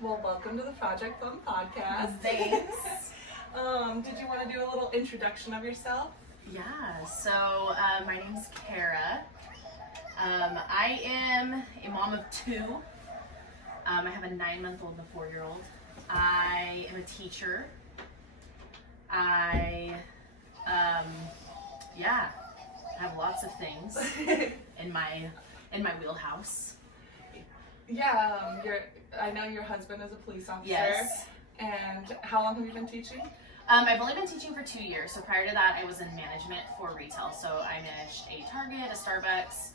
Well, welcome to the Project Plum podcast. Thanks. Did you want to do a little introduction of yourself? Yeah, so my name's Kara. I am a mom of two. I have a 9-month-old and a 4-year-old. I am a teacher. I have lots of things in my wheelhouse. Yeah, I know your husband is a police officer. Yes. And how long have you been teaching? I've only been teaching for 2 years. So prior to that, I was in management for retail. So I managed a Target, a Starbucks,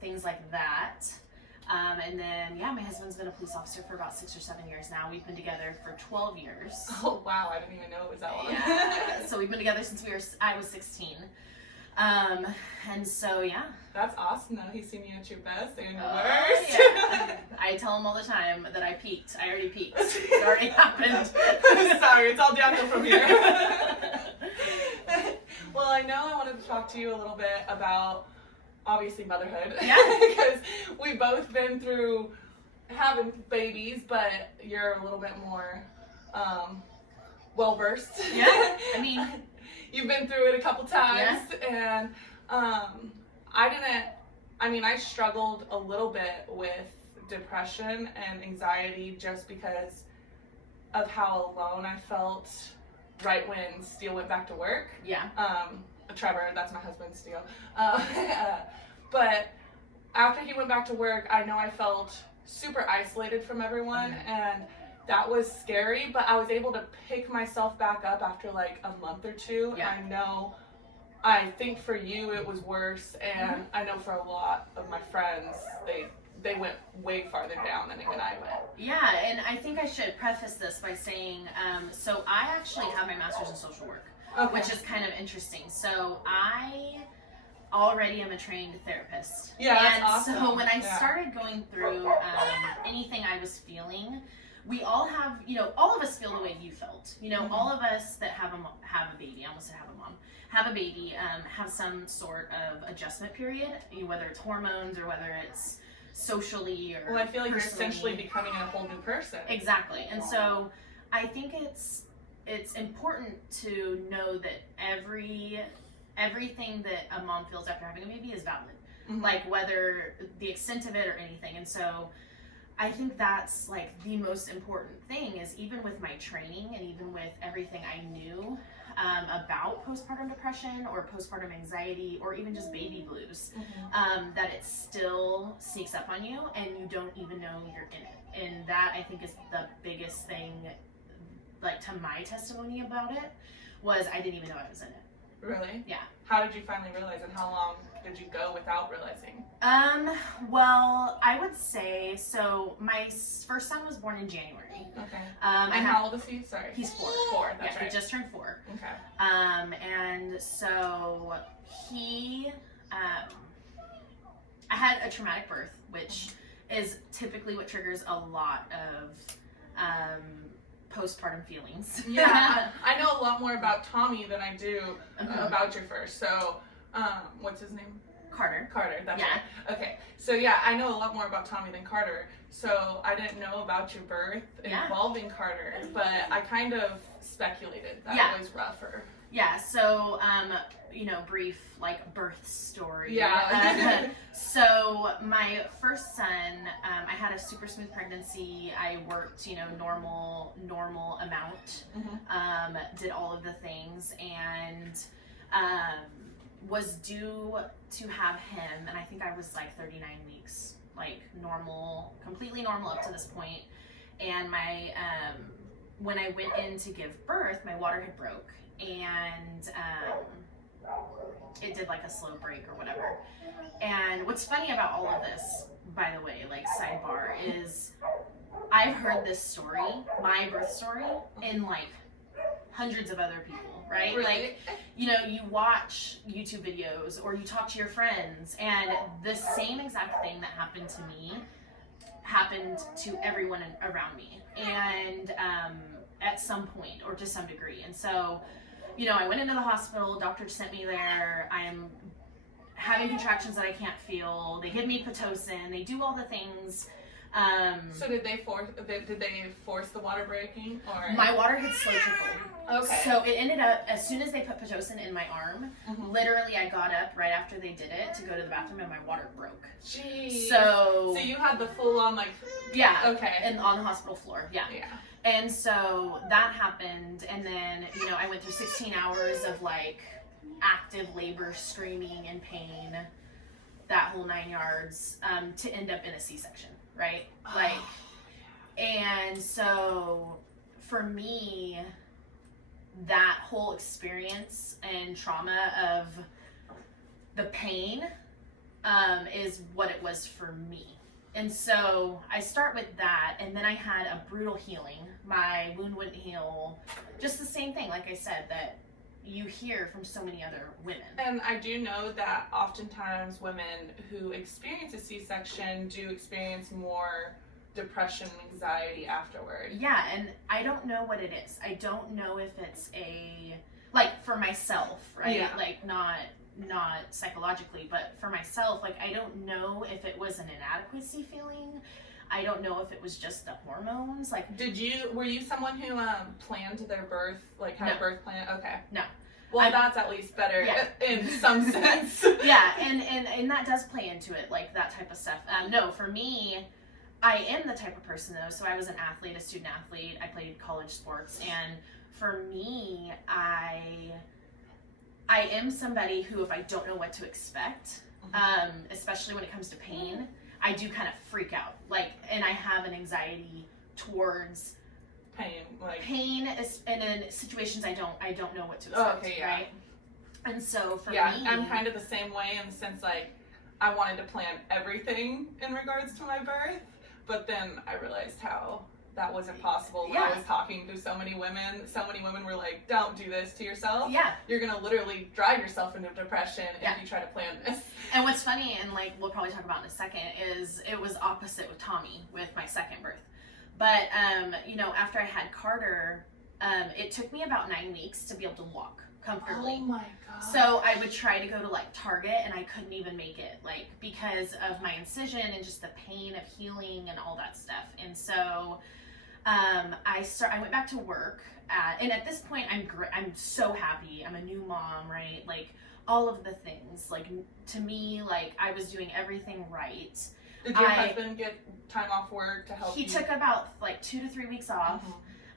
things like that. And then, my husband's been a police officer for about 6 or 7 years now. We've been together for 12 years. Oh, wow. I didn't even know it was that long. Yeah. So we've been together since I was 16. And so, yeah. That's awesome, though. He's seen you at your best and your worst. Yeah. I tell him all the time that I peaked. I already peaked. It already happened. Sorry, it's all downhill from here. Well, I know I wanted to talk to you a little bit about, obviously, motherhood. Yeah. Because we've both been through having babies, but you're a little bit more well-versed. Yeah, I mean... You've been through it a couple times, yeah. And I struggled a little bit with depression and anxiety just because of how alone I felt right when Steele went back to work. Yeah. Trevor, that's my husband, Steele. But after he went back to work, I know I felt super isolated from everyone, and that was scary, but I was able to pick myself back up after like a month or two. Yeah. I think for you it was worse, and I know for a lot of my friends, they went way farther down than even I went. Yeah, and I think I should preface this by saying, so I actually have my master's in social work, which is kind of interesting. So I already am a trained therapist. Yeah, and that's awesome. So when I started going through anything I was feeling, we all have, all of us feel the way you felt. All of us that have a baby, I almost said have a mom, have a baby, have some sort of adjustment period, whether it's hormones or whether it's socially or Well, I feel like personally. you're essentially becoming a whole new person. Exactly. And so I think it's important to know that everything that a mom feels after having a baby is valid. Mm-hmm. Like whether the extent of it or anything. And so I think that's like the most important thing is even with my training and even with everything I knew about postpartum depression or postpartum anxiety or even just baby blues, that it still sneaks up on you and you don't even know you're in it. And that I think is the biggest thing, like to my testimony about it, was I didn't even know I was in it. Really? Yeah. How did you finally realize, and how long did you go without realizing? Well, I would say, so my first son was born in January. Okay. And how old is he? Sorry. He's 4. 4, that's right. He just turned 4. Okay. And so I had a traumatic birth, which is typically what triggers a lot of, postpartum feelings. Yeah, I know a lot more about Tommy than I do about your first. So, what's his name? Carter, that's yeah. Right. Okay, so I know a lot more about Tommy than Carter. So I didn't know about your birth involving Carter, but I kind of speculated that it was rougher. Yeah, so, brief, birth story. Yeah. So, my first son, I had a super smooth pregnancy. I worked, normal amount, did all of the things, and was due to have him, and I think I was 39 weeks, normal, completely normal up to this point. And my, when I went in to give birth, my water had broke. And it did a slow break or whatever. And what's funny about all of this, by the way, sidebar, is I've heard this story, my birth story, in hundreds of other people, right? Really? You watch YouTube videos or you talk to your friends, and the same exact thing that happened to me happened to everyone around me. And at some point or to some degree. And so, I went into the hospital, doctor sent me there, I am having contractions that I can't feel, they give me Pitocin, they do all the things, So did they force the water breaking, or? My water had slow trickled. Okay. So it ended up, as soon as they put Pitocin in my arm, literally I got up right after they did it to go to the bathroom and my water broke. Jeez. So you had the full on yeah. Okay. And on the hospital floor. Yeah. Yeah. And so that happened, and then, you know, I went through 16 hours of like active labor, screaming and pain, that whole 9 yards, to end up in a C-section, right? Like, and so for me, that whole experience and trauma of the pain is what it was for me. And so I start with that, and then I had a brutal healing. My wound wouldn't heal. Just the same thing, like I said, that you hear from so many other women. And I do know that oftentimes women who experience a C-section do experience more depression and anxiety afterward. Yeah, and I don't know what it is. I don't know if it's like for myself, right? Yeah. Like not psychologically, but for myself, like I don't know if it was an inadequacy feeling. I don't know if it was just the hormones. Like, were you someone who planned their birth, like had a birth plan? Okay. No. Well, that's at least better in some sense. Yeah, and that does play into it, like that type of stuff. No, for me, I am the type of person though. So I was an athlete, a student athlete. I played college sports, and for me, I am somebody who, if I don't know what to expect, especially when it comes to pain, I do kind of freak out. Like, and I have an anxiety towards pain is, and in situations I don't know what to expect, right? And so for me, I'm kind of the same way in the sense, like, I wanted to plan everything in regards to my birth, but then I realized how that wasn't possible when I was talking to so many women. So many women were like, don't do this to yourself. Yeah. You're going to literally drive yourself into depression if you try to plan this. And what's funny, and like we'll probably talk about in a second, is it was opposite with Tommy, with my second birth. But, you know, after I had Carter, it took me about 9 weeks to be able to walk comfortably. Oh my God. So I would try to go to like Target, and I couldn't even make it, like, because of my incision and just the pain of healing and all that stuff. And so I went back to work and at this point I'm so happy. I'm a new mom, right? Like all of the things, like to me, like I was doing everything right. Did your husband get time off work to help you? He took about like 2 to 3 weeks off.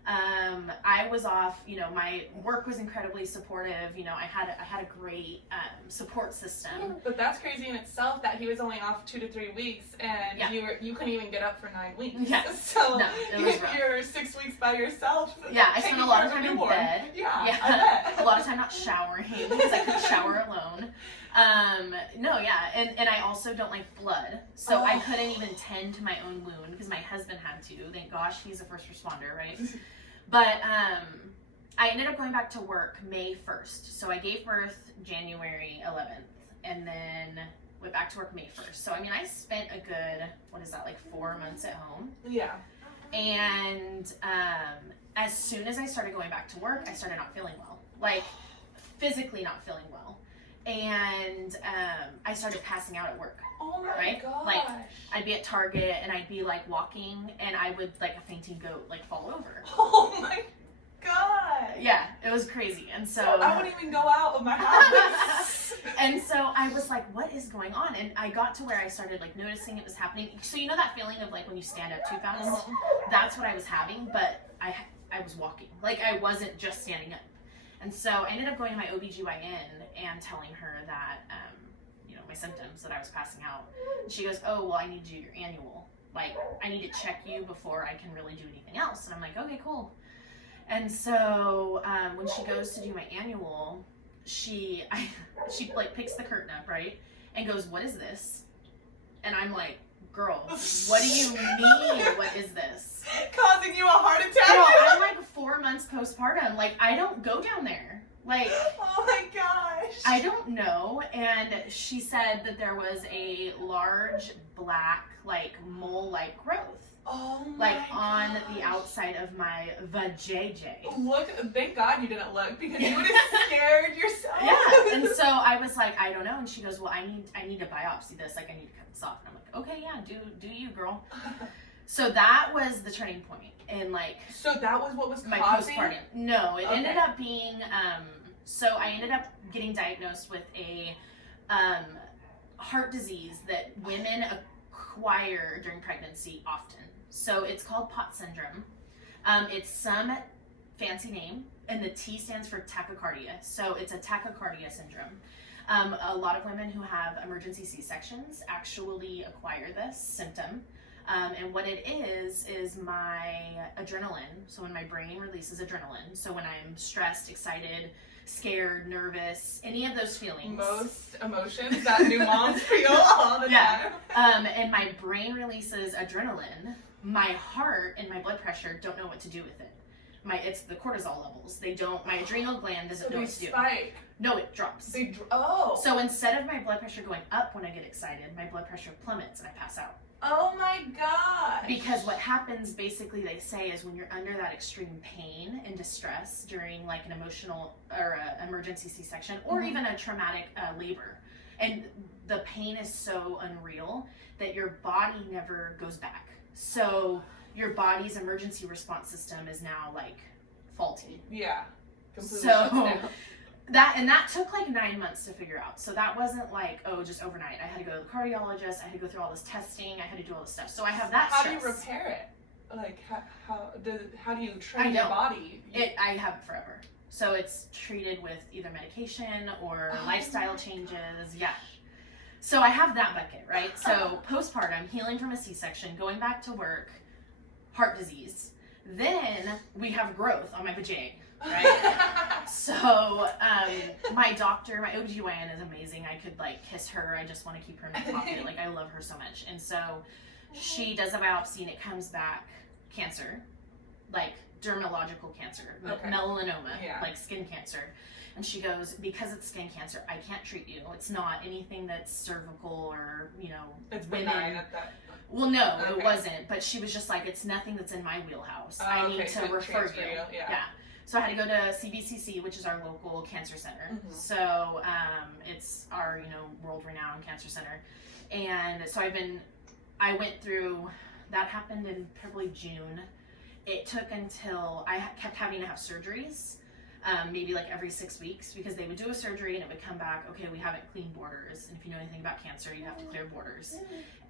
I was off, you know, my work was incredibly supportive. You know, I had a great support system. But that's crazy in itself that he was only off 2 to 3 weeks, and you couldn't even get up for 9 weeks. Yeah. So no, it was rough. You're 6 weeks by yourself. Yeah, I spent a lot of time in bed. Yeah, I bet. A lot of time not showering because I couldn't shower alone. And I also don't like blood, so I couldn't even tend to my own wound because my husband had to. Thank gosh, he's a first responder, right? But I ended up going back to work May 1st. So I gave birth January 11th, and then went back to work May 1st. So I mean, I spent a good, what is that, like 4 months at home? Yeah. And as soon as I started going back to work, I started not feeling well, like physically not feeling well. And I started passing out at work. Oh my gosh. Like I'd be at Target and I'd be like walking and I would, like a fainting goat, like fall over. Oh my God. Yeah, it was crazy. And so I wouldn't even go out of my house. And so I was like, what is going on? And I got to where I started like noticing it was happening. So you know that feeling of like when you stand up too fast? That's what I was having, but I was walking. Like I wasn't just standing up. And so I ended up going to my OBGYN and telling her that, you know, my symptoms, that I was passing out. And she goes, oh, well, I need to do your annual. Like, I need to check you before I can really do anything else. And I'm like, okay, cool. And so when she goes to do my annual, she like picks the curtain up, right? And goes, what is this? And I'm like, girl, what do you mean? What is this? Causing you a heart attack? Girl, I'm like 4 months postpartum. Like, I don't go down there. Like, oh my gosh. I don't know. And she said that there was a large black, like mole-like growth. Oh my like on gosh. the outside of my vajayjay. Look, thank God you didn't look because you would have scared yourself. Yeah, and so I was like, I don't know, and she goes, well, I need to biopsy this, like I need to cut this off, and I'm like, okay, yeah, do you, girl. So that was the turning point, and like. So that was what was my causing? postpartum. No, it Okay. ended up being. So I ended up getting diagnosed with a heart disease that women acquire during pregnancy often. So it's called POTS syndrome. It's some fancy name, and the T stands for tachycardia. So it's a tachycardia syndrome. A lot of women who have emergency C-sections actually acquire this symptom. And what it is my adrenaline. So when my brain releases adrenaline. So when I'm stressed, excited, scared, nervous, any of those feelings. Most emotions that new moms feel all the time. And my brain releases adrenaline. My heart and my blood pressure don't know what to do with it. It's the cortisol levels. My adrenal gland doesn't know what to do. Spike. No, it drops. Oh. So instead of my blood pressure going up when I get excited, my blood pressure plummets and I pass out. Oh my God. Because what happens, basically, they say, is when you're under that extreme pain and distress during like an emotional or emergency C-section or even a traumatic labor, and the pain is so unreal that your body never goes back. So your body's emergency response system is now like faulty. Yeah. Completely So shuts down. that took like 9 months to figure out. So that wasn't like, oh, just overnight. I had to go to the cardiologist. I had to go through all this testing. I had to do all this stuff. So I have that How stress. do you repair it? Like, how do you train your body? I have it forever. So it's treated with either medication or lifestyle changes. Yeah. So I have that bucket, right? So postpartum, healing from a C-section, going back to work, heart disease. Then we have growth on my vajayjay. Right? So, my doctor, my OBGYN is amazing. I could like kiss her. I just want to keep her in my pocket. Like, I love her so much. And so she does a biopsy and it comes back cancer, like dermatological cancer, melanoma, like skin cancer. And she goes, because it's skin cancer, I can't treat you. It's not anything that's cervical or, It's women. benign at that. Well, no, it wasn't. But she was just like, it's nothing that's in my wheelhouse. I need to refer you. Yeah. So I had to go to CBCC, which is our local cancer center. So it's our, world-renowned cancer center. And so I went through, that happened in probably June. It took until I kept having to have surgeries, maybe like every 6 weeks, because they would do a surgery and it would come back, okay, we haven't cleaned borders. And if you know anything about cancer, you have to clear borders.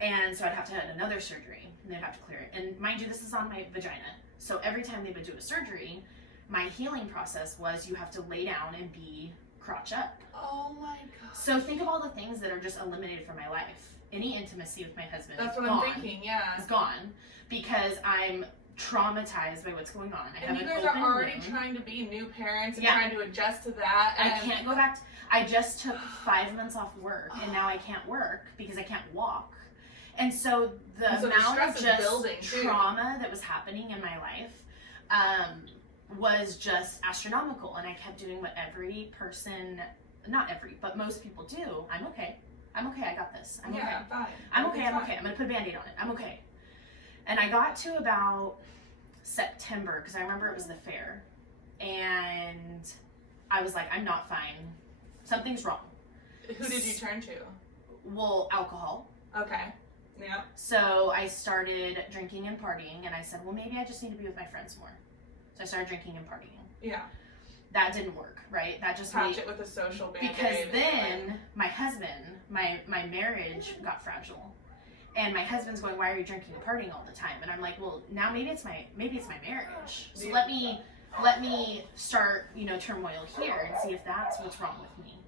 And so I'd have to have another surgery and they'd have to clear it. And mind you, this is on my vagina. So every time they would do a surgery, my healing process was you have to lay down and be crotch up. Oh my God. So think of all the things that are just eliminated from my life. Any intimacy with my husband That's what gone, I'm thinking, yeah. is gone because I'm traumatized by what's going on. And you guys are already trying to be new parents and trying to adjust to that. And I can't go back. I just took 5 months off work and now I can't work because I can't walk. And so the amount of just trauma that was happening in my life was just astronomical. And I kept doing what every person, not every, but most people do. I'm okay. I'm okay. I got this. I'm okay. Fine. I'm okay. I'm okay. I'm going to put a Band-Aid on it. I'm okay. And I got to about September, because I remember it was the fair. And I was like, I'm not fine. Something's wrong. Who did you turn to? Well, alcohol. Okay. Yeah. So I started drinking and partying, and I said, well, maybe I just need to be with my friends more. So I started drinking and partying. Yeah. That didn't work, right? That just Patch it with a social Band-Aid. Because then my husband, my marriage got fragile. And my husband's going, why are you drinking and partying all the time? And I'm like, well, now maybe it's my marriage. So let me start, turmoil here and see if that's what's wrong with me.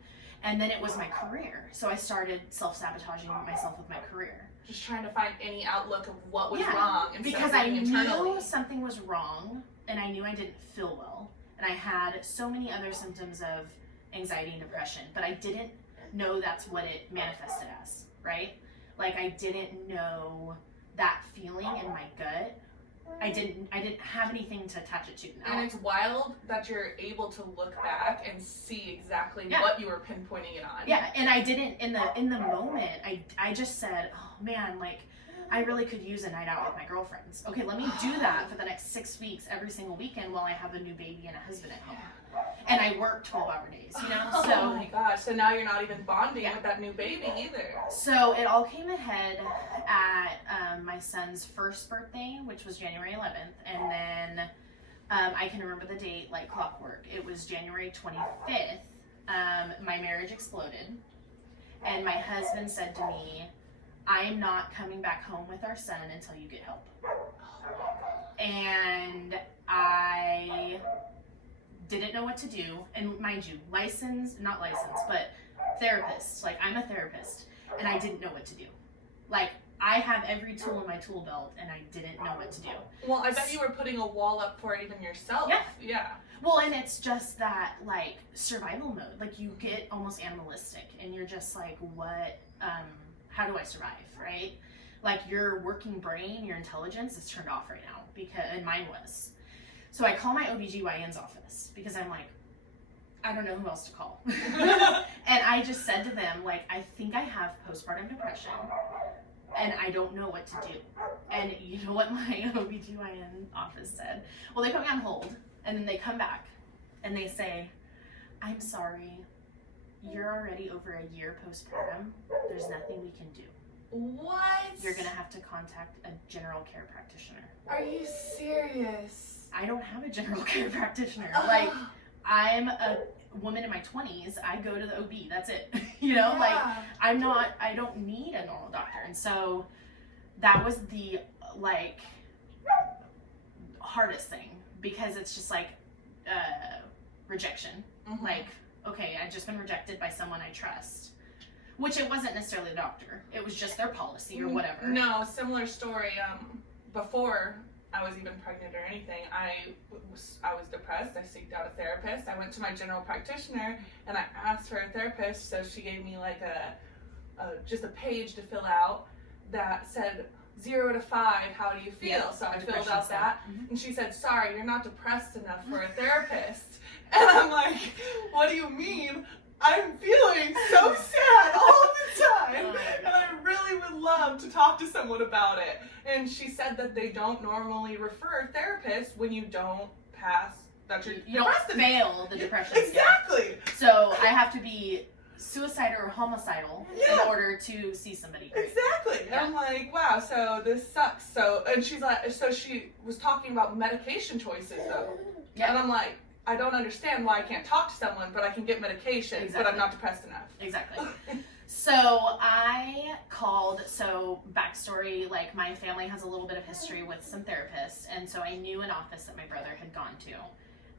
And then it was my career. So I started self-sabotaging myself with my career. Just trying to find any outlook of what was wrong. Because I knew something was wrong and I knew I didn't feel well. And I had so many other symptoms of anxiety and depression, but I didn't know that's what it manifested as, right? Like I didn't know that feeling in my gut. I didn't have anything to attach it to. Now. And it's wild that you're able to look back and see exactly what you were pinpointing it on. Yeah, and I didn't in the moment. I just said, oh man, like I really could use a night out with my girlfriends. Okay, let me do that for the next 6 weeks every single weekend while I have a new baby and a husband at home. And I work 12-hour days, you know? So, oh my gosh, so now you're not even bonding with that new baby either. So it all came ahead at my son's first birthday, which was January 11th. And then I can remember the date like clockwork. It was January 25th. My marriage exploded. And my husband said to me, I'm not coming back home with our son until you get help. And I didn't know what to do. And mind you, not licensed, but therapist. Like, I'm a therapist, and I didn't know what to do. Like, I have every tool in my tool belt, and I didn't know what to do. Well, I bet you were putting a wall up for it even yourself. Yeah. Yeah. Well, and it's just that, like, survival mode. Like, you get almost animalistic, and you're just like, what, how do I survive, right? Like, your working brain, your intelligence is turned off right now, and mine was. So I call my OBGYN's office, because I'm like, I don't know who else to call. And I just said to them, like, I think I have postpartum depression, and I don't know what to do. And you know what my OBGYN office said? Well, they put me on hold, and then they come back, and they say, I'm sorry, you're already over a year postpartum. There's nothing we can do. What? You're going to have to contact a general care practitioner. Are you serious? I don't have a general care practitioner. Like, I'm a woman in my 20s. I go to the OB. That's it. You know, Yeah. like, I don't need a normal doctor. And so that was the, like, hardest thing, because it's just like rejection. Mm-hmm. Like, okay, I've just been rejected by someone I trust, which it wasn't necessarily the doctor. It was just their policy or whatever. No, similar story. Before I was even pregnant or anything, I was depressed. I seeked out a therapist. I went to my general practitioner and I asked for a therapist. So she gave me like just a page to fill out that said 0 to 5. How do you feel? Yeah, so I filled depression out scale. that, Mhm. and she said, "Sorry, you're not depressed enough for a therapist." And I'm like, "What do you mean? I'm feeling so sad all the time, Oh my and I really would love to talk to someone about it." And she said that they don't normally refer therapists when you don't pass that you're You don't depressed. fail the depression scale. Exactly. So I have to be suicidal or homicidal Yeah. in order to see somebody great. Exactly. And Yeah. I'm like, wow, so this sucks. So, and she's like, so she was talking about medication choices though. Yeah. And I'm like, I don't understand why I can't talk to someone, but I can get medication, but Exactly. I'm not depressed enough. Exactly. So I called, so backstory, like, my family has a little bit of history with some therapists, and so I knew an office that my brother had gone to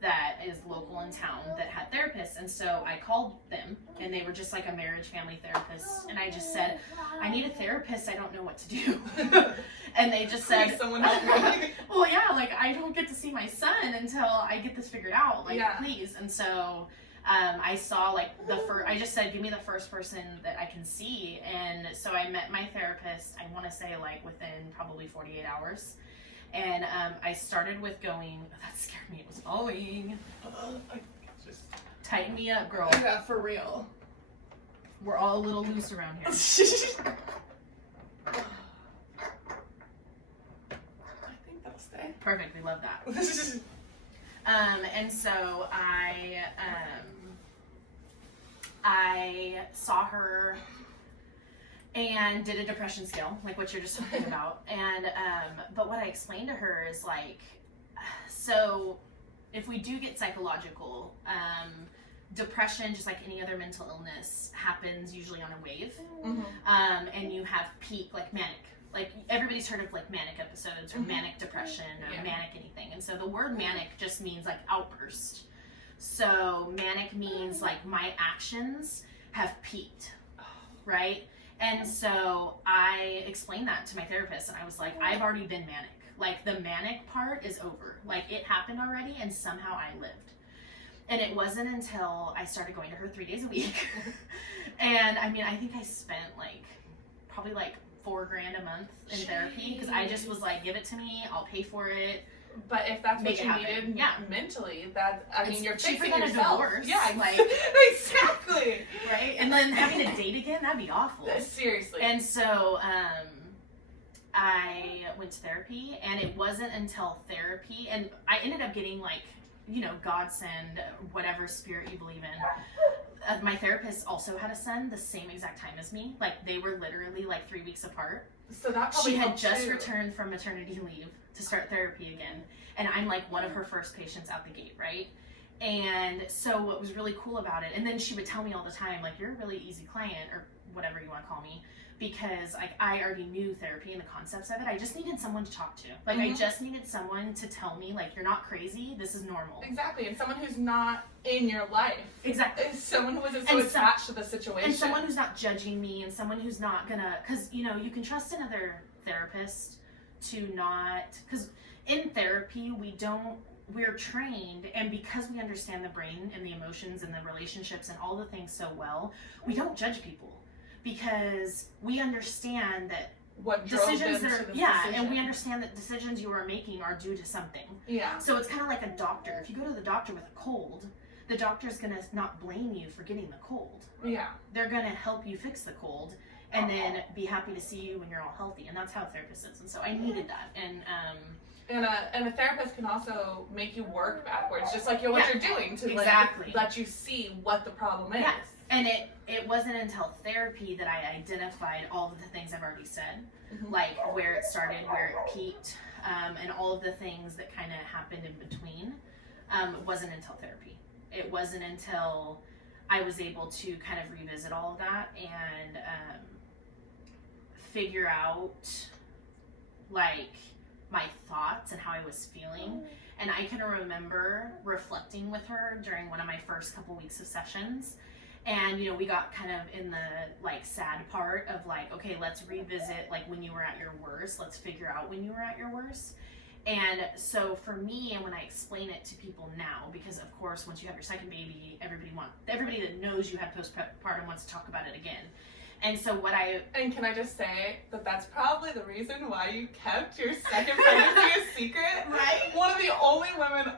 that is local in town that had therapists, and so I called them, and they were just like a marriage family therapist, and I just said, I need a therapist, I don't know what to do. And they just said, Please, someone help me. well, yeah, like, I don't get to see my son until I get this figured out, like, Yeah. please. And so I saw, like, I just said, give me the first person that I can see. And so I met my therapist, I want to say, like, within probably 48 hours. And I started with going, that scared me, it was falling. Just, Tighten me up, girl. yeah, for real. We're all a little loose around here. I think that'll stay. Perfect, we love that. And so I saw her and did a depression scale, like what you're just talking about. And but what I explained to her is, like, so if we do get psychological, depression, just like any other mental illness, happens usually on a wave. Mm-hmm. And you have peak, like, manic. Like, everybody's heard of, like, manic episodes or Mhm. manic depression or Yeah. manic anything. And so the word manic just means, like, outburst. So manic means, like, my actions have peaked, right? And so I explained that to my therapist, and I was like, I've already been manic. Like, the manic part is over. Like, it happened already, and somehow I lived. And it wasn't until I started going to her 3 days a week. And, I mean, I think I spent, like, probably, like, $4,000 a month in therapy, because I just was like, give it to me, I'll pay for it. But if that's Make what it you happen. needed Yeah. mentally, It's you're cheaper fixing than a yourself. divorce, Yeah, like- exactly. Right? And then having to date again, that'd be awful. Seriously. And so I went to therapy, and it wasn't until therapy, and I ended up getting like, you know, God send, whatever spirit you believe in. My therapist also had a son the same exact time as me. Like, they were literally like 3 weeks apart. So that probably She had helped just too. returned from maternity leave to start therapy again. And I'm like one of her first patients out the gate, right? And so what was really cool about it, and then she would tell me all the time, like, you're a really easy client, or whatever you want to call me, because like I already knew therapy and the concepts of it. I just needed someone to talk to. Like, I just needed someone to tell me, like, you're not crazy, this is normal. Exactly, and someone who's not in your life. Exactly. Someone who isn't so attached to the situation. And someone who's not judging me, and someone who's not gonna, because, you know, you can trust another therapist to not, because in therapy, we're trained, and because we understand the brain and the emotions and the relationships and all the things so well, we don't judge people, because we understand that what drove decisions them that to are, this yeah, decision. and we understand that decisions you are making are due to something. Yeah. So it's kind of like a doctor. If you go to the doctor with a cold, the doctor's gonna not blame you for getting the cold. Yeah. They're gonna help you fix the cold, and then be happy to see you when you're all healthy. And that's how a therapist is. And so I needed that. And a therapist can also make you work backwards, just like what you're doing, to exactly. like let you see what the problem is. Yeah. And it wasn't until therapy that I identified all of the things I've already said, like where it started, where it peaked, and all of the things that kind of happened in between. It wasn't until therapy. It wasn't until I was able to kind of revisit all of that and figure out like my thoughts and how I was feeling. And I can remember reflecting with her during one of my first couple weeks of sessions. And, you know, we got kind of in the like sad part of like, okay, let's revisit like when you were at your worst. Let's figure out when you were at your worst. And so for me, and when I explain it to people now, because of course, once you have your second baby, everybody that knows you had postpartum wants to talk about it again. And so And can I just say that that's probably the reason why you kept your second pregnancy a secret? Right? One of the only women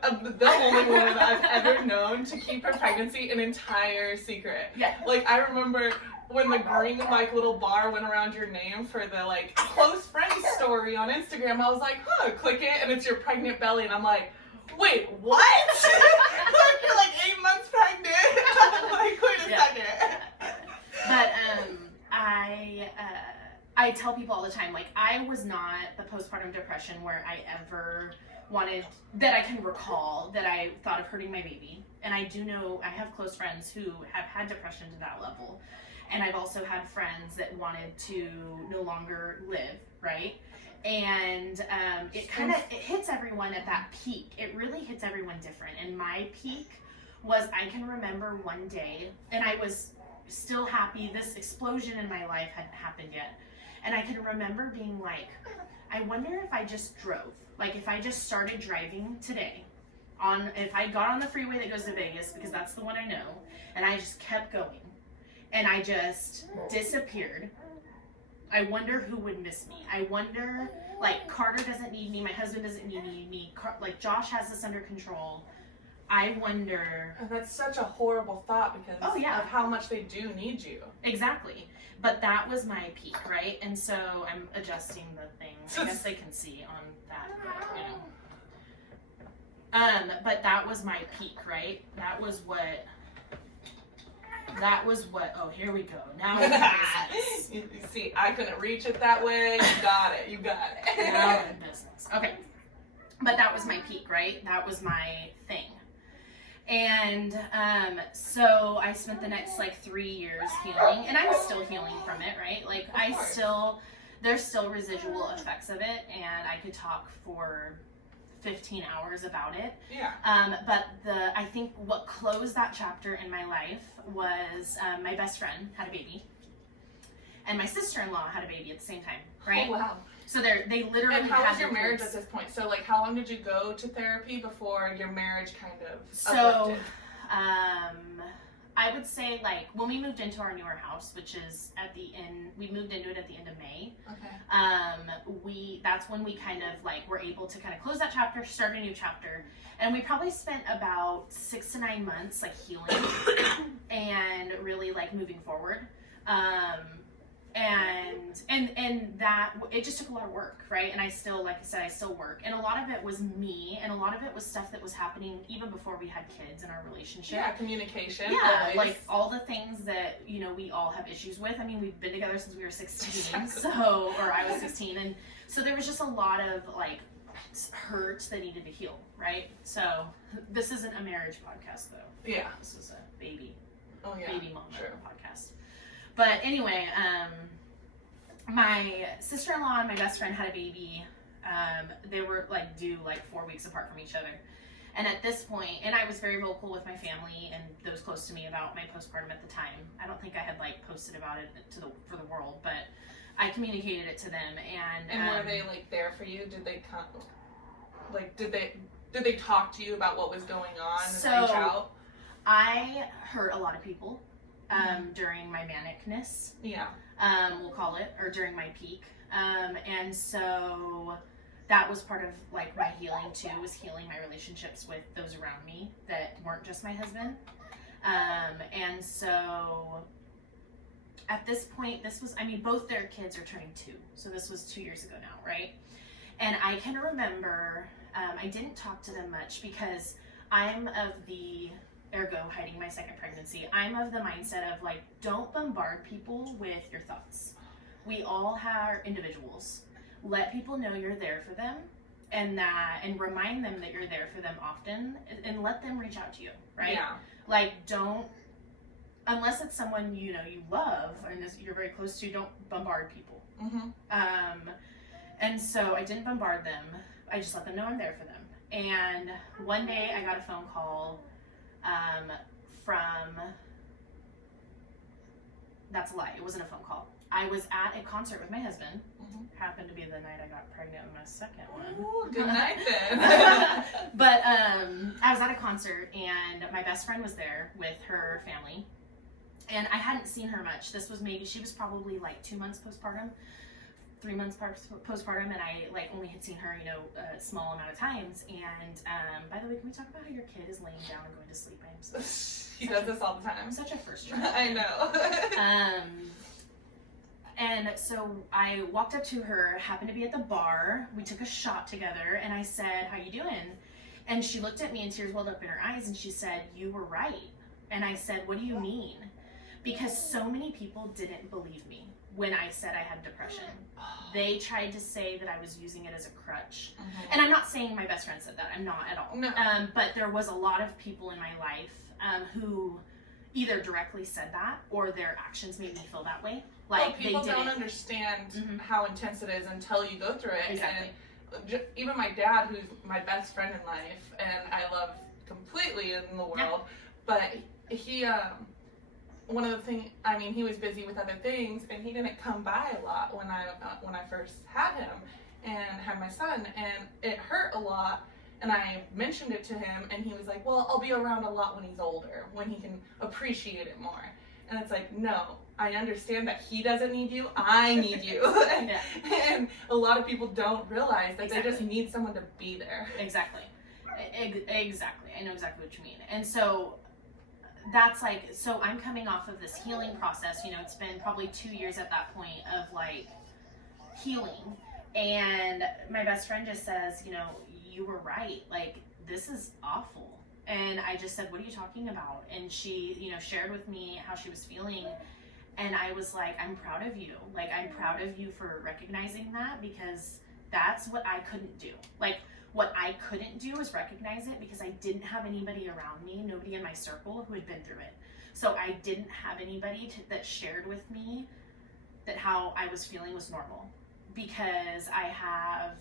I've ever known to keep her pregnancy an entire secret. Yeah. Like, I remember when the green, like, little bar went around your name for the, like, close friends story on Instagram, I was like, click it, and it's your pregnant belly, and I'm like, wait, what? Like, you're like 8 months pregnant. I'm like, wait a second. But I tell people all the time, like, I was not the postpartum depression where I ever wanted, that I can recall, that I thought of hurting my baby. And I do know, I have close friends who have had depression to that level. And I've also had friends that wanted to no longer live, right? And it hits everyone at that peak. It really hits everyone different. And my peak was, I can remember one day, and I was still happy, this explosion in my life hadn't happened yet. And I can remember being like, I wonder if I just drove. Like, if I just started driving today, if I got on the freeway that goes to Vegas, because that's the one I know, and I just kept going, and I just disappeared, I wonder who would miss me. I wonder, like, Carter doesn't need me, my husband doesn't need me, like, Josh has this under control. I wonder. And that's such a horrible thought because of how much they do need you. Exactly. But that was my peak, right? And so I'm adjusting the things. I guess they can see on that, you know. But that was my peak, right? That was what, oh, here we go. Now we're in business. You see, I couldn't reach it that way. You got it. Now we're in business. Okay. But that was my peak, right? That was my thing. And so I spent the next like 3 years healing, and I'm still healing from it, right? Like there's still residual effects of it, and I could talk for 15 hours about it. Yeah. But I think what closed that chapter in my life was my best friend had a baby, and my sister-in-law had a baby at the same time, right? Oh, wow. So they literally And how had was your marriage at this point? So, like, how long did you go to therapy before your marriage kind of So, I would say, like, when we moved into our newer house, which is we moved into it at the end of May. Okay. That's when we kind of, like, were able to kind of close that chapter, start a new chapter. And we probably spent about 6 to 9 months, like, healing and really, like, moving forward. and that it just took a lot of work, right? And I still, like I said, I still work, and a lot of it was me, and a lot of it was stuff that was happening even before we had kids in our relationship. Yeah, communication. Yeah, always. like all the things that, you know, we all have issues with. I mean, we've been together since we were 16, so, or I was 16, and so there was just a lot of like hurt that needed to heal, right? So this isn't a marriage podcast, though. Yeah. This is a baby mama True. podcast. But anyway, my sister-in-law and my best friend had a baby. They were like due like 4 weeks apart from each other. And at this point, and I was very vocal with my family and those close to me about my postpartum at the time. I don't think I had like posted about it for the world, but I communicated it to them. And were they like there for you? Did they come? Like, did they talk to you about what was going on and reach out? I hurt a lot of people during my manicness. Yeah. We'll call it, or during my peak. And so that was part of like my healing too, was healing my relationships with those around me that weren't just my husband. And so at this point, both their kids are turning 2. So this was 2 years ago now, right? And I can remember, I didn't talk to them much because I'm of the, ergo hiding my second pregnancy, I'm of the mindset of like, don't bombard people with your thoughts. We all are individuals. Let people know you're there for them, and remind them that you're there for them often, and let them reach out to you, right? Yeah. Like, don't, unless it's someone you know you love and you're very close to, don't bombard people. Mm-hmm. And so I didn't bombard them. I just let them know I'm there for them. And one day I got a phone call from, that's a lie, it wasn't a phone call. I was at a concert with my husband. Mm-hmm. Happened to be the night I got pregnant with my second one. Ooh, good night then. But I was at a concert and my best friend was there with her family. And I hadn't seen her much. She was probably like 2 months postpartum, 3 months postpartum, and I like only had seen her, you know, a small amount of times. And by the way, can we talk about how your kid is laying down and going to sleep? I am so He does this all the time. I'm such a first child. I know. And so I walked up to her, happened to be at the bar. We took a shot together, and I said, "How you doing?" And she looked at me, and tears welled up in her eyes, and she said, "You were right." And I said, "What do you mean?" Because so many people didn't believe me when I said I had depression. They tried to say that I was using it as a crutch. Mm-hmm. And I'm not saying my best friend said that. I'm not at all. No. But there was a lot of people in my life who either directly said that or their actions made me feel that way. Like, people they don't understand how intense it is until you go through it. Exactly. And even my dad, who's my best friend in life, and I love completely in the world, but he, one of the things, I mean, he was busy with other things, and he didn't come by a lot when I first had him and had my son, and it hurt a lot. And I mentioned it to him, and he was like, "Well, I'll be around a lot when he's older, when he can appreciate it more." And it's like, no, I understand that he doesn't need you, I need you. And a lot of people don't realize that they just need someone to be there. Exactly. Exactly. I know exactly what you mean. And so that's like, so I'm coming off of this healing process. You know, it's been probably 2 years at that point of like healing. And my best friend just says, you know, "You were right. Like, this is awful." And I just said, "What are you talking about?" And she, you know, shared with me how she was feeling. And I was like, "I'm proud of you. Like, I'm proud of you for recognizing that, because that's what I couldn't do. Like, what I couldn't do was recognize it because I didn't have anybody around me, nobody in my circle who had been through it. So I didn't have anybody that shared with me that how I was feeling was normal. Because I have,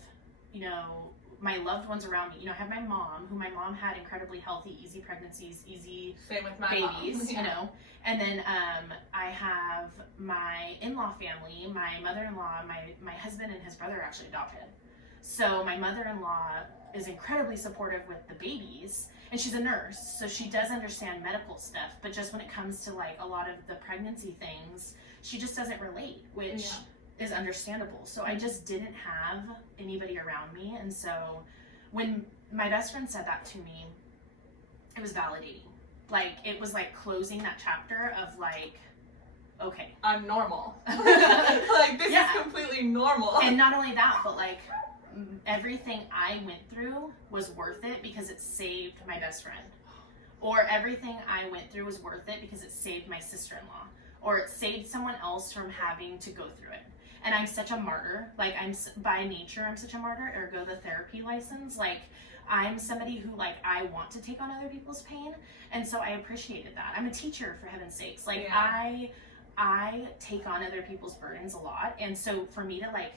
you know, my loved ones around me. You know, I have my mom, who my mom had incredibly healthy, easy pregnancies, easy Same with my babies, mom. Yeah. You know. And then I have my in-law family, my mother-in-law, my husband and his brother are actually adopted. So my mother-in-law is incredibly supportive with the babies, and she's a nurse, so she does understand medical stuff, but just when it comes to like a lot of the pregnancy things, she just doesn't relate, which is understandable. So I just didn't have anybody around me. And so when my best friend said that to me, it was validating. Like, it was like closing that chapter of like, okay. I'm normal. Like, this is completely normal. And not only that, but like, everything I went through was worth it because it saved my best friend. Or everything I went through was worth it because it saved my sister-in-law. Or it saved someone else from having to go through it. And I'm such a martyr. Like, by nature, I'm such a martyr. Ergo the therapy license. Like, I'm somebody who, like, I want to take on other people's pain. And so I appreciated that. I'm a teacher, for heaven's sakes. Like, I take on other people's burdens a lot. And so for me to, like,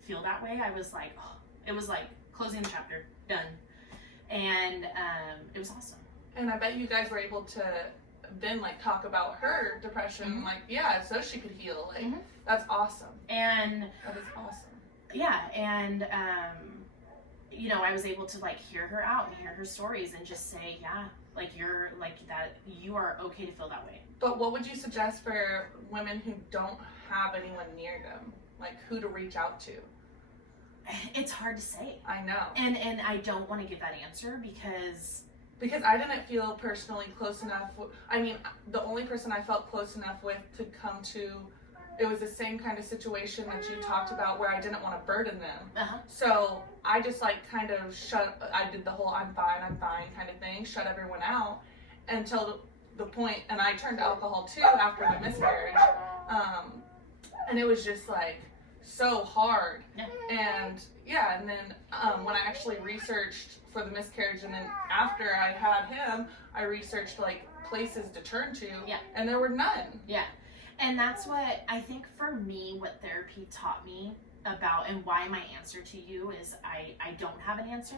feel that way, I was like, oh, it was like closing the chapter, done. And it was awesome. And I bet you guys were able to then, like, talk about her depression, like, so she could heal. Like, that's awesome. And that is awesome. Yeah, and you know, I was able to, like, hear her out and hear her stories and just say, yeah, like, you're like that, you are okay to feel that way. But what would you suggest for women who don't have anyone near them, like, who to reach out to? It's hard to say. I know. And I don't want to give that answer because I didn't feel personally close enough. I mean, the only person I felt close enough with to come to, it was the same kind of situation that you talked about where I didn't want to burden them. So I just, like, kind of I did the whole I'm fine kind of thing, shut everyone out until the point, and I turned to alcohol too after my miscarriage. And it was just, like, so hard. And then when I actually researched for the miscarriage, and then after I had him, I researched, like, places to turn to, and there were none. And that's what I think for me, what therapy taught me about, and why my answer to you is I don't have an answer,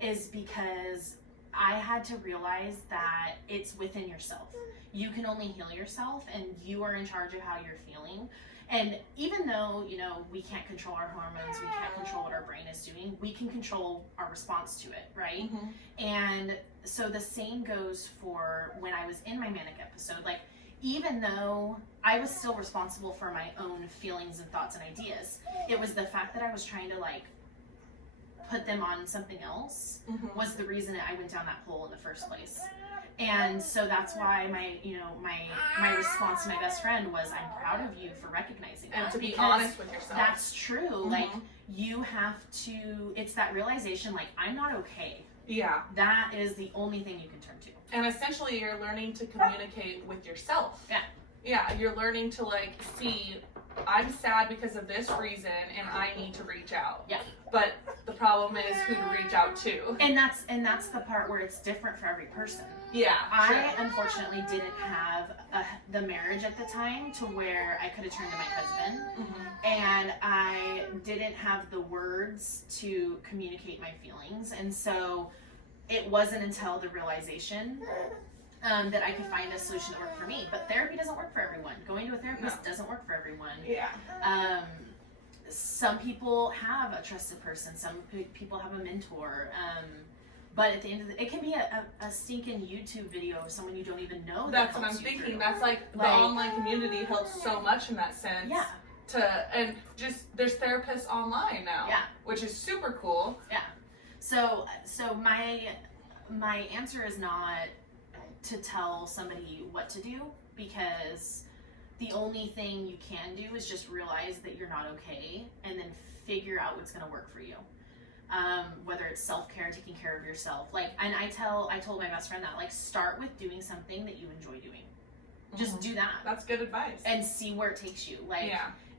is because I had to realize that it's within yourself. You can only heal yourself, and you are in charge of how you're feeling. And even though, you know, we can't control our hormones, we can't control what our brain is doing, we can control our response to it, right? And so the same goes for when I was in my manic episode. Like, even though I was still responsible for my own feelings and thoughts and ideas, it was the fact that I was trying to, like, put them on something else was the reason that I went down that hole in the first place. And so that's why my response to my best friend was, I'm proud of you for recognizing that. And to be honest with yourself. That's true. Like, you have to, it's that realization, like, I'm not okay. Yeah. That is the only thing you can turn to. And essentially you're learning to communicate with yourself. Yeah, you're learning to, like, see, I'm sad because of this reason and I need to reach out. But the problem is who to reach out to. And that's the part where it's different for every person. I unfortunately didn't have the marriage at the time to where I could have turned to my husband, and I didn't have the words to communicate my feelings, and so it wasn't until the realization that I could find a solution to work for me. But therapy doesn't work for everyone. Going to a therapist doesn't work for everyone. Some people have a trusted person. Some people have a mentor. But at the end of it can be a stinking YouTube video of someone you don't even know. That's what I'm thinking. That's like the online community helps so much in that sense. And just there's therapists online now. Which is super cool. So my answer is not to tell somebody what to do, because the only thing you can do is just realize that you're not okay and then figure out what's going to work for you. Whether it's self-care, taking care of yourself. Like, and I told my best friend that, like, start with doing something that you enjoy doing. Just do that. That's good advice. And see where it takes you. Like,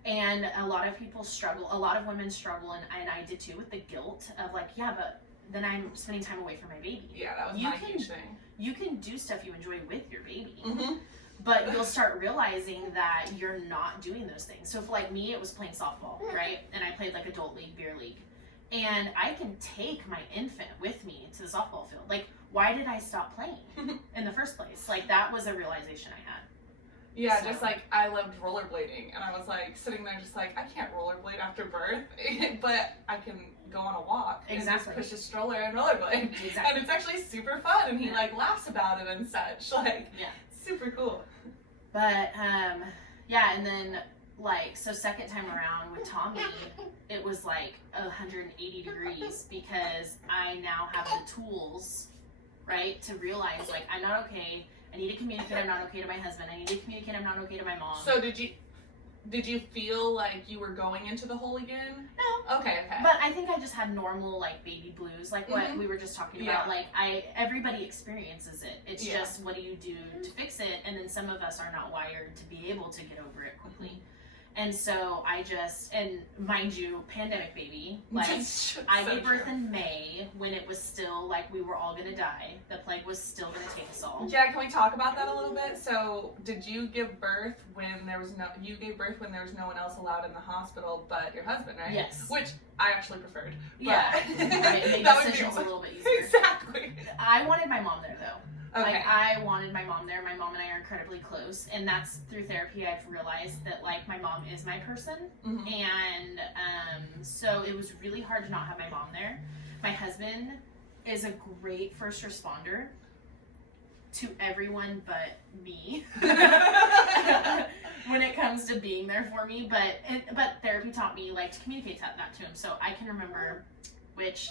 and a lot of people struggle, a lot of women struggle, and I did too, with the guilt of, like, but then I'm spending time away from my baby. That was my huge thing. You can do stuff you enjoy with your baby. But you'll start realizing that you're not doing those things. So for, like, me, it was playing softball, right? And I played, like, adult league, beer league. And I can take my infant with me to the softball field. Like, why did I stop playing in the first place? Like, that was a realization I had. Just like I loved rollerblading, and I was, like, sitting there just like, I can't rollerblade after birth, but I can go on a walk and just push a stroller and rollerblade. And it's actually super fun, and he like laughs about it and such. Like, super cool. But and then, like, so second time around with Tommy, it was like 180 degrees, because I now have the tools, right, to realize, like, I'm not okay. I need to communicate I'm not okay to my husband. I need to communicate I'm not okay to my mom. So did you feel like you were going into the hole again? No. Okay. But I think I just had normal, like, baby blues, like what we were just talking about. Like, everybody experiences it. It's just, what do you do to fix it? And then some of us are not wired to be able to get over it quickly. And so and mind you, pandemic baby, like, I gave birth in May when it was still, like, we were all gonna die. The plague was still gonna take us all. Yeah, can we talk about that a little bit? So, did you give birth when you gave birth when there was no one else allowed in the hospital but your husband, right? Yes. Which I actually preferred. Yeah. Right, it made decisions a little bit easier. Exactly. I wanted my mom there, though. Okay. Like, I wanted my mom there. My mom and I are incredibly close, and that's through therapy I've realized that, like, my mom is my person, and so it was really hard to not have my mom there. My husband is a great first responder to everyone but me when it comes to being there for me, but therapy taught me, like, to communicate that to him. So I can remember which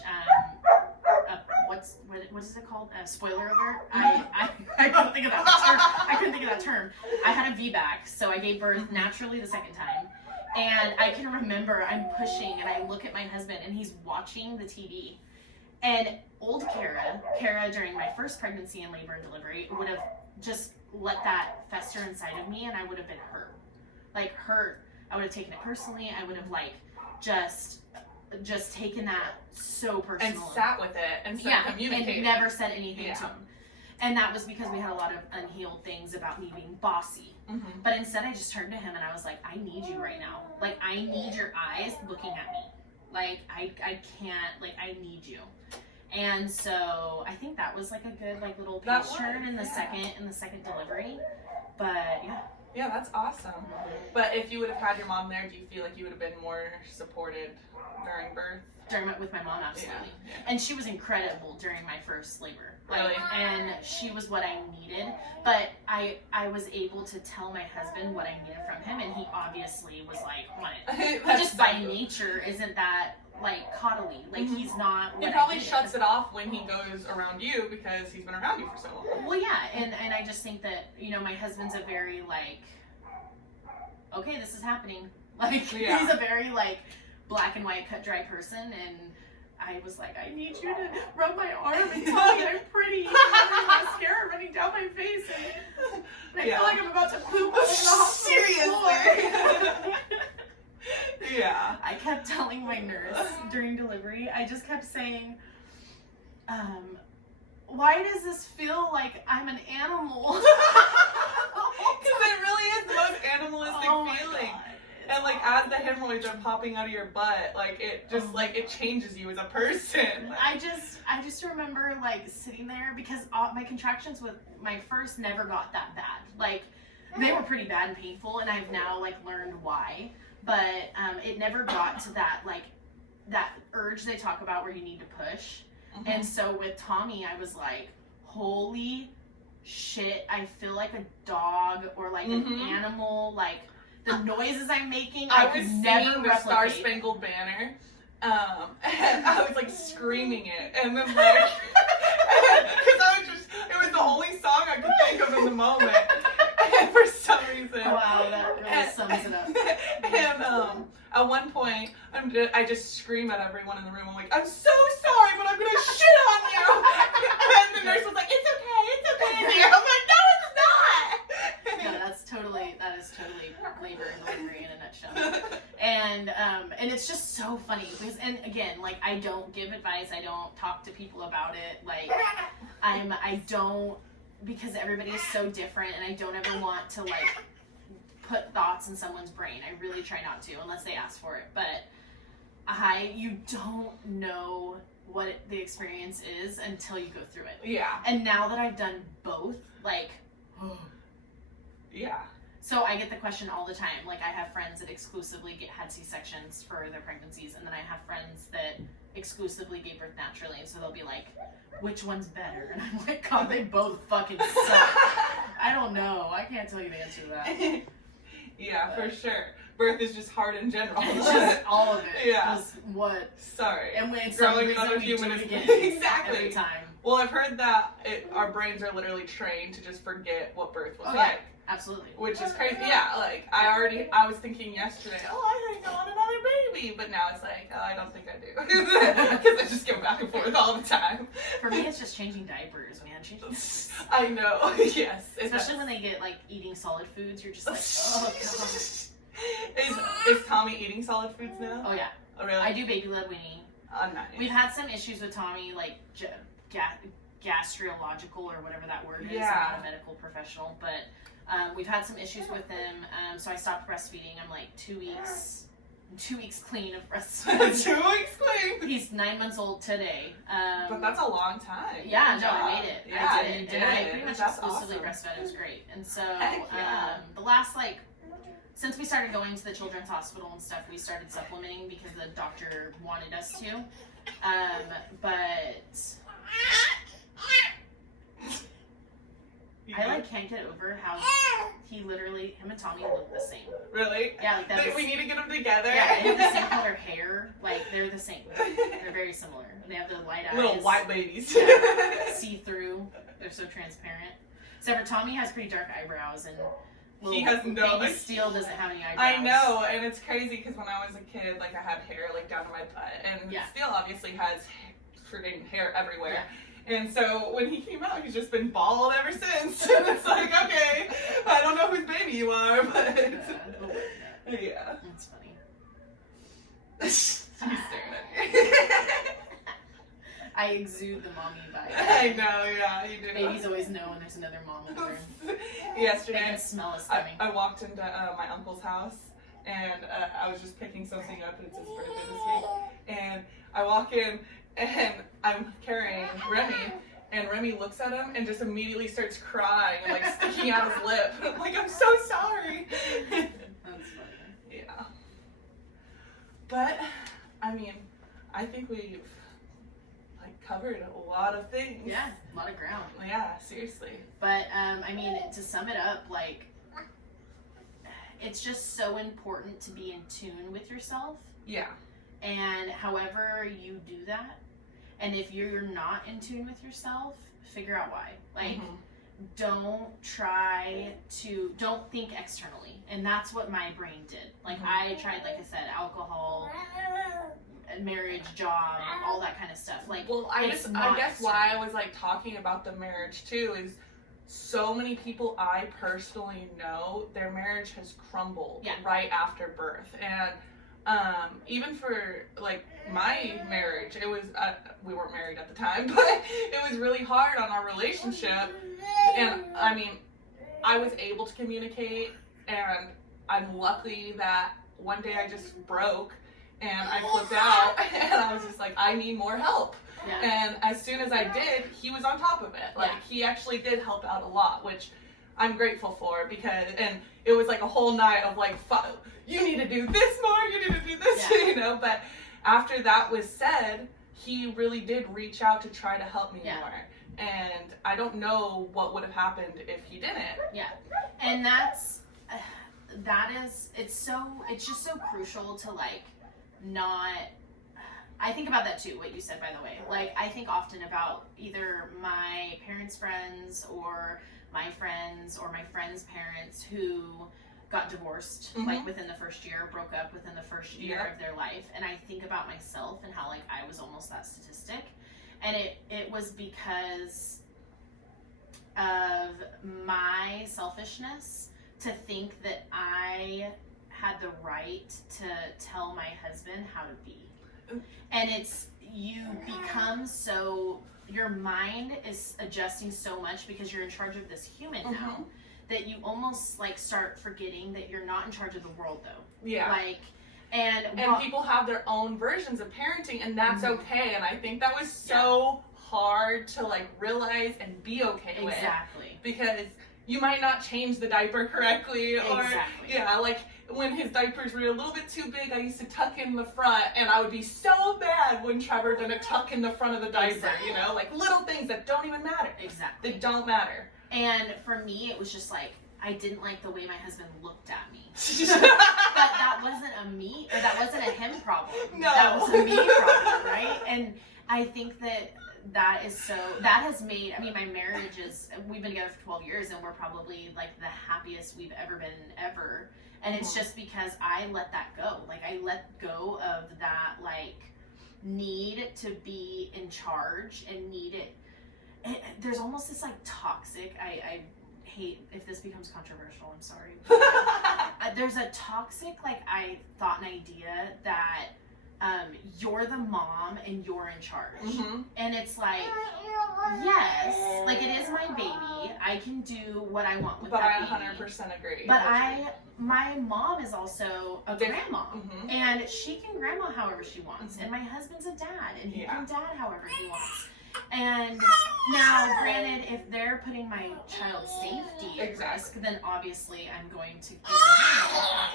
what is it called? Spoiler alert. I couldn't think of that term. I couldn't think of that term. I had a VBAC, so I gave birth naturally the second time. And I can remember I'm pushing and I look at my husband and he's watching the TV. And old Kara during my first pregnancy and labor and delivery would have just let that fester inside of me and I would have been hurt. Like, hurt. I would have taken it personally. I would have, like, just taken that so personally. And sat with it and communicating. And never said anything to him. And that was because we had a lot of unhealed things about me being bossy. But instead I just turned to him and I was like, I need you right now. Like, I need your eyes looking at me. Like, I can't, like, I need you. And so I think that was, like, a good, like, little page turn in the second delivery. But yeah, that's awesome. But if you would have had your mom there, do you feel like you would have been more supported during birth? With my mom, absolutely. Yeah. And she was incredible during my first labor. Really? And she was what I needed. But I was able to tell my husband what I needed from him, and he obviously was like, want it. He just by nature isn't that, like, coddly. Like, he's not what He probably I needed. shuts it off when he goes around you because he's been around you for so long. Well, yeah, and I just think that, you know, my husband's a very, like, okay, this is happening. Like, he's a very, like, black and white, cut dry person, and I was like, I need you to rub my arm and tell me I'm pretty. There's mascara running down my face, and I feel like I'm about to poop on the hospital floor. Yeah. I kept telling my nurse during delivery, I just kept saying, why does this feel like I'm an animal? Because it really is the most animalistic feeling. God. And, like, as the hemorrhoids are popping out of your butt, like, it just, like, it changes you as a person. I just remember, like, sitting there because my contractions with my first never got that bad. Like, they were pretty bad and painful, and I've now, like, learned why. But it never got to that, like, that urge they talk about where you need to push. And so with Tommy, I was like, holy shit, I feel like a dog or, like, an animal, like, the noises I'm making, I was could never singing the replicate. Star Spangled Banner, and I was, like, screaming it, and then, like, because it was the only song I could think of in the moment, and for some reason. Wow, that really sums it up. And, at one point, I just scream at everyone in the room, I'm like, I'm so sorry, but I'm gonna shit on you! And the nurse was like, it's okay, dear. I'm like, no, it's not! No, that is totally labor and delivery in a nutshell. And it's just so funny because, and again, like, I don't give advice, I don't talk to people about it, like, I don't, because everybody is so different, and I don't ever want to, like, put thoughts in someone's brain. I really try not to unless they ask for it, but you don't know what the experience is until you go through it. Yeah. And now that I've done both, like, yeah. So I get the question all the time. Like, I have friends that exclusively had C-sections for their pregnancies, and then I have friends that exclusively gave birth naturally, and so they'll be like, which one's better? And I'm like, God, they both fucking suck. I don't know. I can't tell you the answer to that. Yeah, for sure. Birth is just hard in general. It's just all of it. Yeah. Just what? Sorry. And when it's growing some another reason we human do it is again. exactly Every time. Well, Well, I've heard that our brains are literally trained to just forget what birth was like. Yeah, absolutely. Which is crazy. Yeah, like I was thinking yesterday, I think I want another baby, but now it's like, I don't think I do, because I just go back and forth all the time. For me, it's just changing diapers, man. Changing diapers. I know. Yes. Especially when they get like eating solid foods, you're just like, oh god. Is Tommy eating solid foods now? Oh yeah. Oh really? I do baby led weaning. Nice. We've had some issues with Tommy, like gastrological or whatever that word is. Yeah. I'm not a medical professional, but we've had some issues with him. So I stopped breastfeeding. I'm like 2 weeks clean of breastfeeding. 2 weeks clean. He's 9 months old today. But that's a long time. Yeah, no, I made it. Yeah, I did it. I pretty much That's exclusively awesome. breastfed. It was great. And so Yeah. the last since we started going to the children's hospital and stuff, we started supplementing because the doctor wanted us to. But I can't get over how him and Tommy look the same. Really? Yeah, like we need to get them together. Yeah, they have the same color hair. Like they're the same. They're very similar. They have the light eyes. Little white babies. Yeah, see through. They're so transparent. Except for Tommy has pretty dark eyebrows and. He has no. Baby still doesn't have any eyebrows. I know, and it's crazy because when I was a kid, like I had hair like down to my butt, and still obviously has freaking hair everywhere. Yeah. And so when he came out, he's just been bald ever since. And it's like, okay, I don't know whose baby you are, but yeah. That's funny. She's staring at me. I exude the mommy vibe. I know, yeah, you do. Babies always know when there's another mom over there. Yesterday, they can smell us coming. I walked into my uncle's house, and I was just picking something up, and it's his birthday this week. And I walk in, and I'm carrying Remy, and Remy looks at him and just immediately starts crying and like sticking out his lip. I'm like, I'm so sorry. That's funny. Yeah. But, I mean, I think we've covered a lot of things. Yeah, a lot of ground. Yeah, seriously. But I mean, to sum it up, like, it's just so important to be in tune with yourself. Yeah. And however you do that, and if you're not in tune with yourself, figure out why. Like, don't think externally. And that's what my brain did. Like, I tried, like I said, alcohol, marriage, job, all that kind of stuff. Like, well, I guess why I was like talking about the marriage too is so many people I personally know, their marriage has crumbled right after birth. And even for like my marriage, it was we weren't married at the time, but it was really hard on our relationship. And I mean, I was able to communicate, and I'm lucky that one day I just broke and I flipped out, and I was just like, I need more help. Yeah. And as soon as I did, he was on top of it. Like, he actually did help out a lot, which I'm grateful for, because, and it was like a whole night of like, you need to do this more, you need to do this, you know, but after that was said, he really did reach out to try to help me more. And I don't know what would have happened if he didn't. Yeah. And it's just so crucial to like, not, I think about that too, what you said, by the way. Like, I think often about either my parents' friends or my friends or my friends' parents who got divorced, like within the first year, broke up within the first year of their life. And I think about myself and how like I was almost that statistic. And it was because of my selfishness to think that I had the right to tell my husband how to be. And you become so, your mind is adjusting so much because you're in charge of this human now, that you almost like start forgetting that you're not in charge of the world though. Yeah. Like, and people have their own versions of parenting, and that's okay. And I think that was so hard to like realize and be okay with. Exactly. Because you might not change the diaper correctly, or like when his diapers were a little bit too big, I used to tuck in the front, and I would be so bad when Trevor didn't tuck in the front of the diaper, you know, like little things that don't even matter. Exactly. They don't matter. And for me, it was just like, I didn't like the way my husband looked at me. But that wasn't a me, or that wasn't a him problem. No. That was a me problem, right? And I think that that has made, I mean, my marriage we've been together for 12 years and we're probably like the happiest we've ever been ever. And it's just because I let that go. Like I let go of that like need to be in charge and need it. There's almost this like toxic, I hate if this becomes controversial, I'm sorry. There's a toxic like thought and idea that you're the mom and you're in charge. And it's like, yes, like it is my baby. I can do what I want with that baby. But I 100% agree. But my mom is also a grandma, and she can grandma however she wants. And my husband's a dad, and he can dad however he wants. And now, granted, if they're putting my child's safety at risk, then obviously I'm going to give them.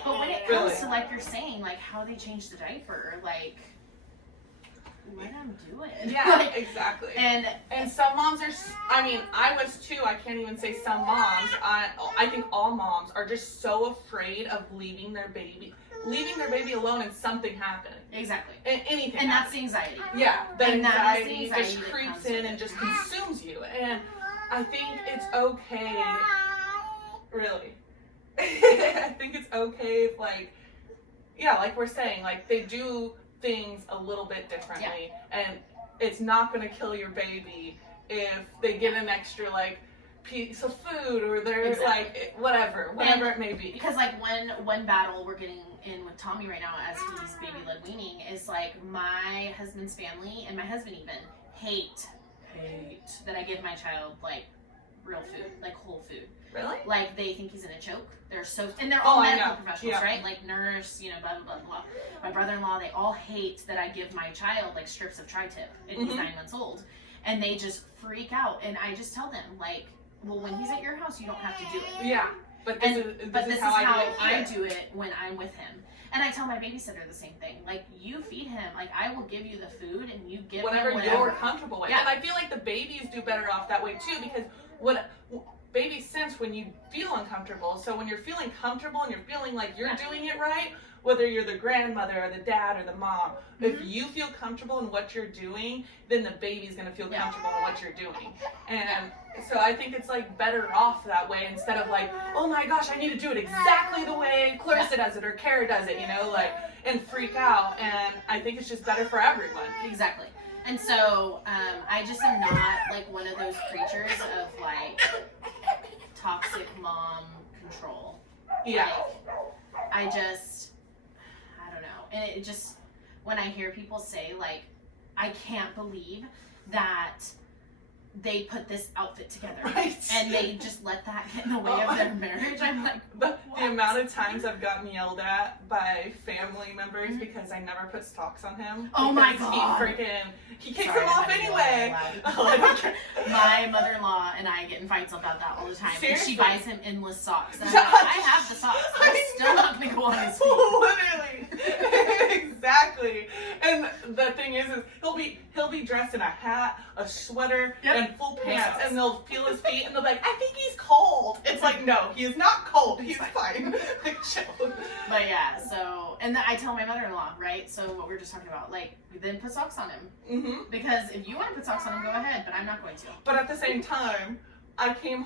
But when it comes to, like you're saying, like how they change the diaper, like, let them do it. Yeah, like, exactly. And some moms are, I mean, I was too, I can't even say some moms, I think all moms are just so afraid of leaving their baby alone and something happening. Exactly. And anything. And that's the anxiety. Yeah, the anxiety that just creeps in and just consumes you. And I think it's okay, really. I think it's okay if, like, like we're saying, like, they do things a little bit differently. And it's not going to kill your baby if they get an extra, like, piece of food or they're like whatever it may be. Because like one battle we're getting in with Tommy right now as he's baby led weaning is like my husband's family and my husband even hate that I give my child like real food, like whole food. Really? Like they think he's gonna choke. They're all medical professionals, yeah. right? Like nurse, blah blah blah blah. My brother-in-law, they all hate that I give my child like strips of tri-tip and he's 9 months old, and they just freak out. And I just tell them like, well, when he's at your house, you don't have to do it. Yeah, but this is how I do it when I'm with him. And I tell my babysitter the same thing. Like, you feed him. Like, I will give you the food, and you give whatever him you're comfortable with. Yeah. And I feel like the babies do better off that way, too, because babies sense when you feel uncomfortable. So when you're feeling comfortable and you're feeling like you're doing it right, whether you're the grandmother or the dad or the mom, if you feel comfortable in what you're doing, then the baby's going to feel comfortable in what you're doing. And so I think it's like better off that way instead of like, oh my gosh, I need to do it exactly the way Clarissa does it or Kara does it, like, and freak out. And I think it's just better for everyone. Exactly. And so I just am not like one of those creatures of like toxic mom control. Yeah. Like, I don't know. And it just, when I hear people say like, I can't believe that they put this outfit together, right? And they just let that get in the way of their marriage. I'm like, the amount of times I've gotten yelled at by family members because I never put socks on him. Oh my god! He kicks them off anyway. My mother-in-law and I get in fights about that all the time. Seriously? And she buys him endless socks. And I'm like, I have the socks. They're still not gonna go on his feet. Literally. Exactly. And the thing is he'll be dressed in a hat, a sweater, and full pants, and they'll feel his feet, and they'll be like, I think he's cold. It's like, no, he is not cold. He's fine. Like, chill. But yeah, so, and then I tell my mother-in-law, right? So what we were just talking about, like, then put socks on him. Because if you want to put socks on him, go ahead, but I'm not going to. But at the same time, I came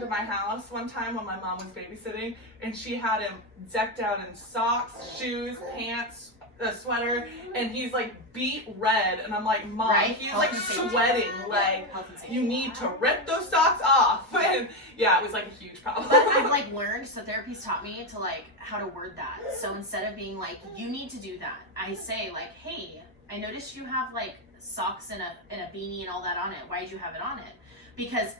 to my house one time when my mom was babysitting, and she had him decked out in socks, shoes, pants, a sweater, and he's like beet red, and I'm like, Mom, he's like sweating, like, you need to rip those socks off. And yeah, it was like a huge problem. But I've like learned, so therapy's taught me to like how to word that. So instead of being like, you need to do that, I say like, hey, I noticed you have like socks and a beanie and all that on it. Why did you have it on it? Because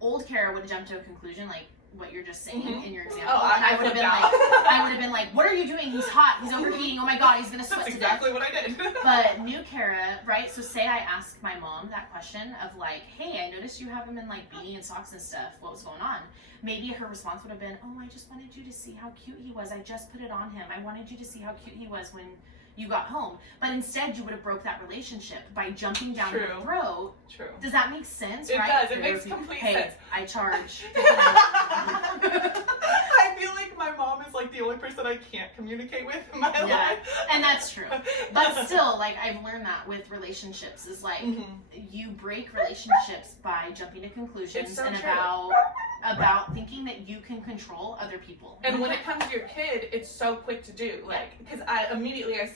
old Kara would have jumped to a conclusion like what you're just saying in your example. Oh, and I would have been like, what are you doing? He's hot. He's overheating. Oh my god, he's gonna sweat. That's exactly what I did. But new Kara, right? So say I ask my mom that question of like, hey, I noticed you have him in like beanie and socks and stuff. What was going on? Maybe her response would have been, oh, I just wanted you to see how cute he was. I just put it on him. I wanted you to see how cute he was when you got home. But instead, you would have broke that relationship by jumping down her throat. True. Does that make sense? It right? does. It makes complete hey, sense. I charge I feel like my mom is like the only person I can't communicate with in my life. And that's true. But still, like, I've learned that with relationships is like, you break relationships by jumping to conclusions so and true. about thinking that you can control other people. And when it comes to your kid, it's so quick to do. Like, because I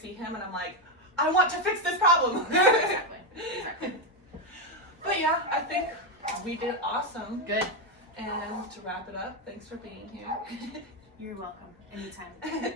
see him and I'm like, I want to fix this problem. Exactly. But yeah, I think we did awesome. Good. And to wrap it up, thanks for being here. You're welcome. Anytime.